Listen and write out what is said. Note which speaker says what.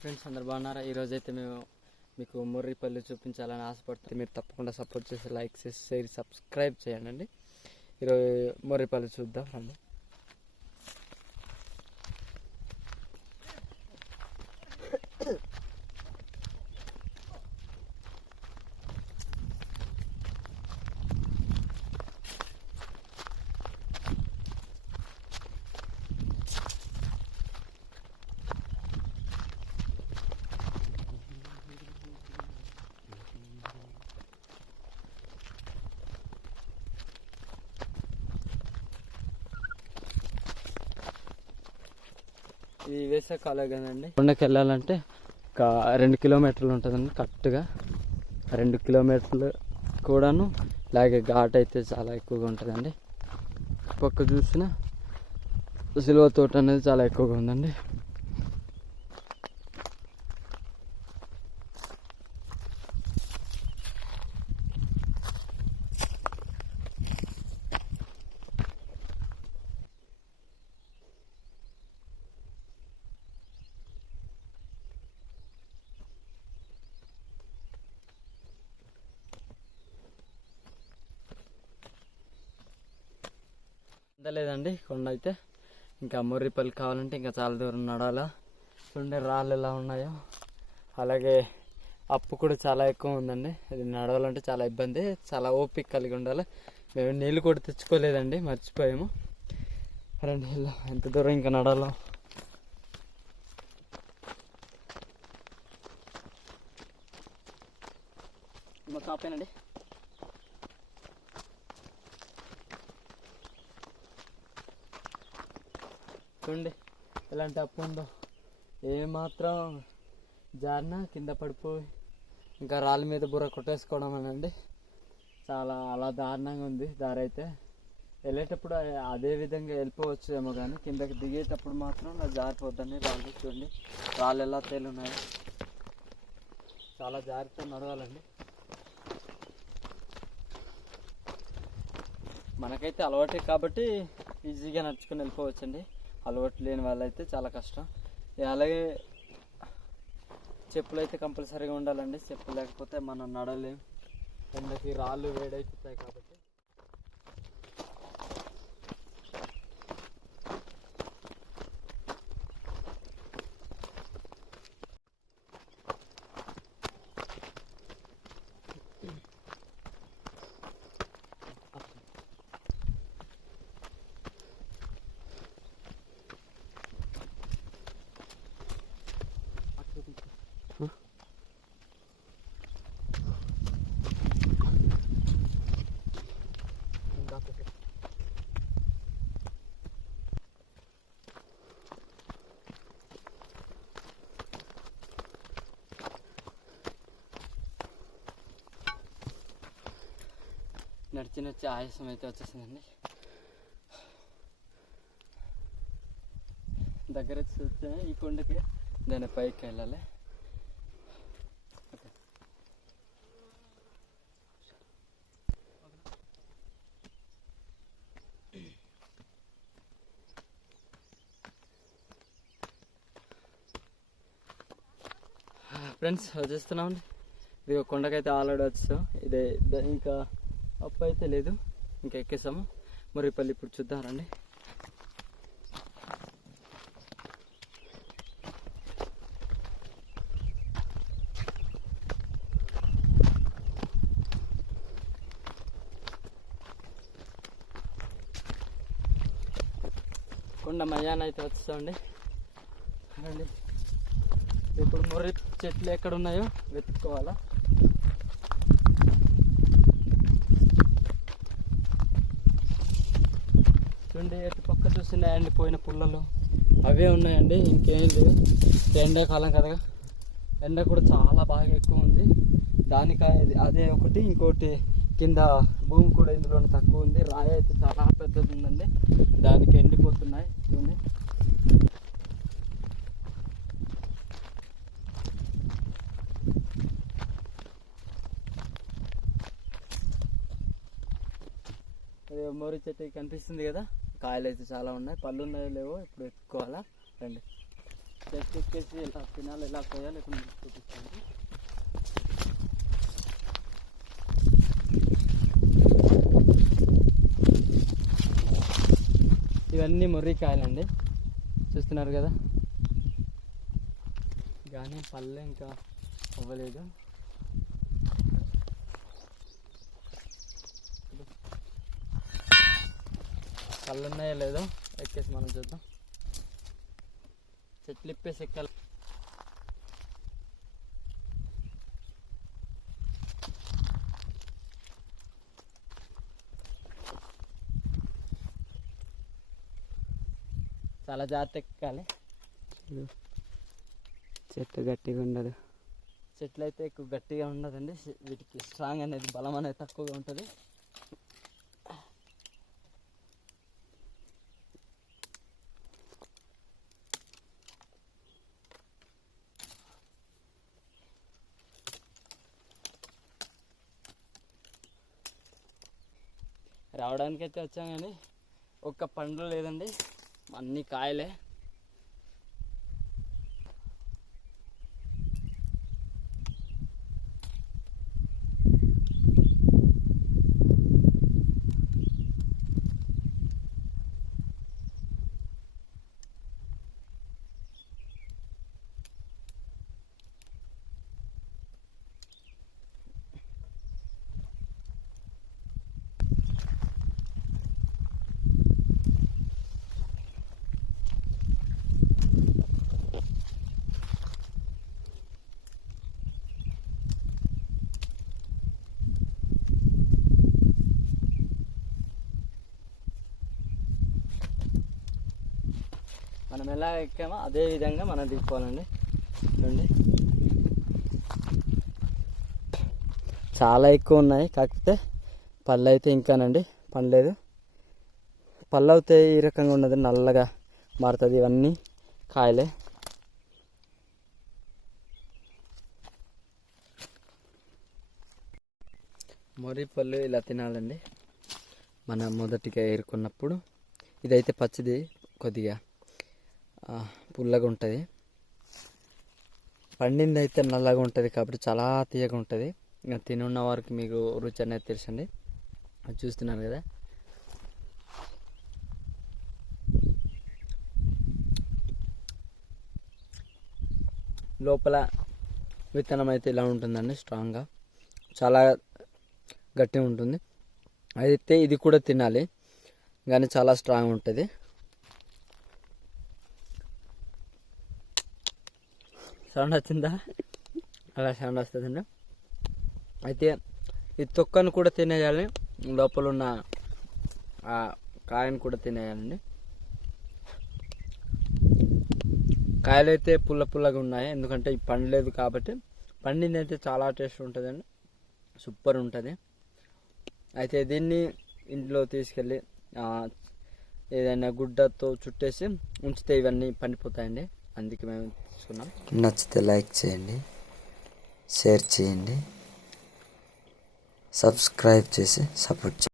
Speaker 1: Friends అందరు బాగున్నారా? ఈరోజు అయితే మేము మీకు ముర్రిపల్లి చూపించాలని ఆశపడుతుంది మీరు తప్పకుండా సపోర్ట్ చేసి లైక్ చేసి షేర్ సబ్స్క్రైబ్ చేయండి. ఈరోజు ముర్రిపల్లి చూద్దాం రండి. ఇది వేసే కదండి కొండకి వెళ్ళాలంటే ఒక రెండు కిలోమీటర్లు ఉంటుందండి కరెక్ట్గా. రెండు కిలోమీటర్లు కూడాను అలాగే ఘాట్ అయితే చాలా ఎక్కువగా ఉంటుందండి. పక్క చూసిన సిల్వ తోట అనేది చాలా ఎక్కువగా ఉందండి. అందలేదండి కొండ అయితే ఇంకా ముర్రిపల్లి కావాలంటే ఇంకా చాలా దూరం నడాలా చూడండి రాళ్ళు ఎలా ఉన్నాయో. అలాగే అప్పు కూడా చాలా ఎక్కువ ఉందండి. అది నడవాలంటే చాలా ఇబ్బంది. చాలా ఓపిక కలిగి ఉండాలి. మేము నీళ్ళు కూడా తెచ్చుకోలేదండి మర్చిపోయాము. రెండు నీళ్ళు ఎంత దూరం ఇంకా నడాలో కాపేనండి చూడండి ఎలాంటి అప్పు ఉందో. ఏమాత్రం జారిన కింద పడిపోయి ఇంకా రాళ్ళ మీద బుర్ర కొట్టేసుకోవడం అనండి. చాలా అలా దారుణంగా ఉంది దారి అయితే. వెళ్ళేటప్పుడు అదే విధంగా వెళ్ళిపోవచ్చు ఏమో కానీ కిందకి దిగేటప్పుడు మాత్రం నా జారిపోద్దని రాళ్ళు చూడండి. రాళ్ళు ఎలా తేలున్నాయి. చాలా జాగ్రత్తగా నడవాలండి. మనకైతే అలవాటే కాబట్టి ఈజీగా నడుచుకుని వెళ్ళిపోవచ్చండి. అలవాటు లేని వాళ్ళైతే చాలా కష్టం. అలాగే చెప్పులు అయితే కంపల్సరీగా ఉండాలండి. చెప్పులు లేకపోతే మనం నడలేం. ఎండకి రాళ్ళు వేడైపోతాయి కాబట్టి నడిచి నడిచి ఆయాసం అయితే వచ్చేసిందండి. దగ్గర చూస్తే ఈ కొండకి దాని పైకి వెళ్ళాలి. ఓకే. ఫ్రెండ్స్ వచ్చేస్తున్నాం ఇది కొండకైతే ఆల్రెడీ వచ్చాం ఇదే ఇంకా అప్పు అయితే లేదు. ఇంకా ఎక్కేసాము. మురిపల్లి ఇప్పుడు చూద్దాం రండి. కొండ మయాన అయితే వచ్చేసామండి. రండి. ఇప్పుడు ముర్రి చెట్లు ఎక్కడ ఉన్నాయో వెతుక్కోవాలా? చూడండి ఎటు పక్క చూస్తున్నాయండి పోయిన పుల్లలు. అవే ఉన్నాయండి ఇంకేం లేవు. ఎండాకాలం కదా. ఎండ కూడా చాలా బాగా ఎక్కువ ఉంది. దానికా అదే ఒకటి ఇంకోటి కింద భూమి కూడా ఇందులో తక్కువ ఉంది. రాయి అయితే చాలా పెద్దది ఉందండి. దానికి ఎండిపోతున్నాయి చూడండి. మోరీ చెట్టు కనిపిస్తుంది కదా. కాయలు అయితే చాలా ఉన్నాయి. పళ్ళు ఉన్నాయో లేవో ఇప్పుడు ఎత్తుకోవాలా? రండి. చెట్టు ఎక్కేసి ఇలా తినాలి ఎలా కోయాలి ఇక్కడ చూపిస్తాను. ఇవన్నీ ముర్రికాయలండి. చూస్తున్నారు కదా? కానీ పళ్ళు ఇంకా అవ్వలేదు. పళ్ళు ఉన్నాయో లేదో ఎక్కేసి మనం చూద్దాం. చెట్లు ఇప్పేసి ఎక్కాలి. చాలా జాగ్రత్త ఎక్కాలి.
Speaker 2: చెట్టు గట్టిగా ఉండదు.
Speaker 1: చెట్లు అయితే ఎక్కువ గట్టిగా ఉండదండి. వీటికి స్ట్రాంగ్ అనేది బలం అనేది తక్కువగా ఉంటుంది. రావడానికి అయితే వచ్చాం కానీ ఒక్క పండ్లు లేదండి. అన్ని కాయలే. మనం ఎలా ఎక్కామో అదే విధంగా మనం దిక్కోవాలండి చూడండి. చాలా ఎక్కువ ఉన్నాయి కాకపోతే పళ్ళు అయితే ఇంకానండి పండలేదు. పళ్ళు అయితే ఈ రకంగా ఉన్నది నల్లగా మారుతుంది ఇవన్నీ కాయలే. మొరి పళ్ళు ఇలా తినాలండి. మన మొదటిగా ఏరుకున్నప్పుడు ఇదైతే పచ్చిది కొద్దిగా పుల్లగా ఉంటుంది పండింది అయితే నల్లగా ఉంటుంది కాబట్టి చాలా తీయగా ఉంటుంది ఇంకా తినున్న వారికి మీకు రుచి అనేది తెలుసండి. అది చూస్తున్నారు కదా. లోపల విత్తనం అయితే ఇలా ఉంటుందండి స్ట్రాంగ్గా. చాలా గట్టిగా ఉంటుంది. అయితే ఇది కూడా తినాలి కానీ చాలా స్ట్రాంగ్ ఉంటుంది. సౌండ్ వచ్చిందా? అలా సౌండ్ వస్తుందండి. అయితే ఈ తొక్కను కూడా తినేయాలి. లోపల ఉన్న ఆ కాయను కూడా తినేయాలండి. కాయలు అయితే పుల్ల పుల్లగా ఉన్నాయి. ఎందుకంటే ఈ పండలేదు కాబట్టి పండింది అయితే చాలా టేస్ట్ ఉంటుందండి. సూపర్ ఉంటుంది. అయితే దీన్ని ఇంట్లో తీసుకెళ్ళి ఏదైనా గుడ్డతో చుట్టేసి ఉంచితే ఇవన్నీ పండిపోతాయండి. అందుకే మేము తీసుకున్నాం.
Speaker 2: నచ్చితే లైక్ చేయండి షేర్ చేయండి సబ్స్క్రైబ్ చేసి సపోర్ట్ చేయండి.